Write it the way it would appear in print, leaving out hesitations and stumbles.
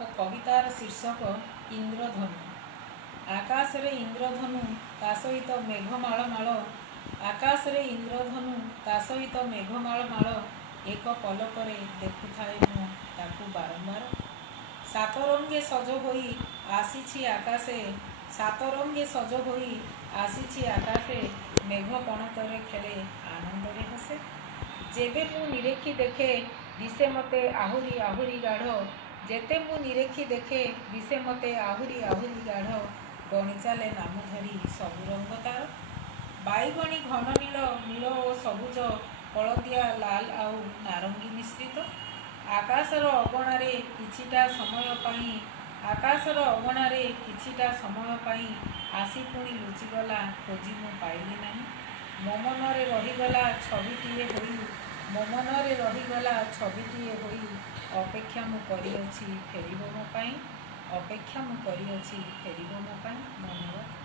ଓ କବିତାର ଶୀର୍ଷକ ଇନ୍ଦ୍ରଧନୁ। ଆକାଶରେ ଇନ୍ଦ୍ରଧନୁ ତା ସହିତ ମେଘମାଳ ମାଳ, ଆକାଶରେ ଇନ୍ଦ୍ରଧନୁ ତା ସହିତ ମେଘମାଳ ମାଳ, ଏକ ପଲକରେ ଦେଖୁଥାଏ ମୁଁ ତାକୁ ବାରମ୍ବାର। ସାତରଙ୍ଗେ ସଜ ହୋଇ ଆସିଛି ଆକାଶେ, ସାତରଙ୍ଗେ ସଜ ହୋଇ ଆସିଛି ଆକାଶେ, ମେଘ ପଣତରେ ଖେଳେ ଆନନ୍ଦରେ ହସେ। ଯେବେ ମୁଁ ନିରେଖି ଦେଖେ ଦିଶେ ମୋତେ ଆହୁରି ଆହୁରି ଗାଢ଼, ଯେତେ ମୁଁ ନିରେଖି ଦେଖେ ଦିଶେ ମୋତେ ଆହୁରି ଆହୁରି ଗାଢ଼, ଗଣି ଚାଲେ ନାମ ଧରି ସବୁ ରଙ୍ଗ ତାର। ବାଇଗଣୀ ଘନ ନୀଳ, ନୀଳ ଓ ସବୁଜ, ହଳଦିଆ ଲାଲ ଆଉ ନାରଙ୍ଗୀ ମିଶ୍ରିତ। ଆକାଶର ଅଗଣାରେ କିଛିଟା ସମୟ ପାଇଁ, ଆକାଶର ଅଗଣାରେ କିଛିଟା ସମୟ ପାଇଁ ଆସି ପୁଣି ଲୁଚିଗଲା, ଖୋଜି ମୁଁ ପାଇଲି ନାହିଁ। ମୋ ମନରେ ରହିଗଲା ଛବିଟିଏ ହୋଇ, ମୋ ମନରେ ରହିଗଲା ଛବିଟିଏ ହୋଇ, ଅପେକ୍ଷା ମୁଁ କରିଅଛି ଫେରିବ ମୋ ପାଇଁ, ଅପେକ୍ଷା ମୁଁ କରିଅଛି ଫେରିବ ମୋ ପାଇଁ। ଧନ୍ୟବାଦ।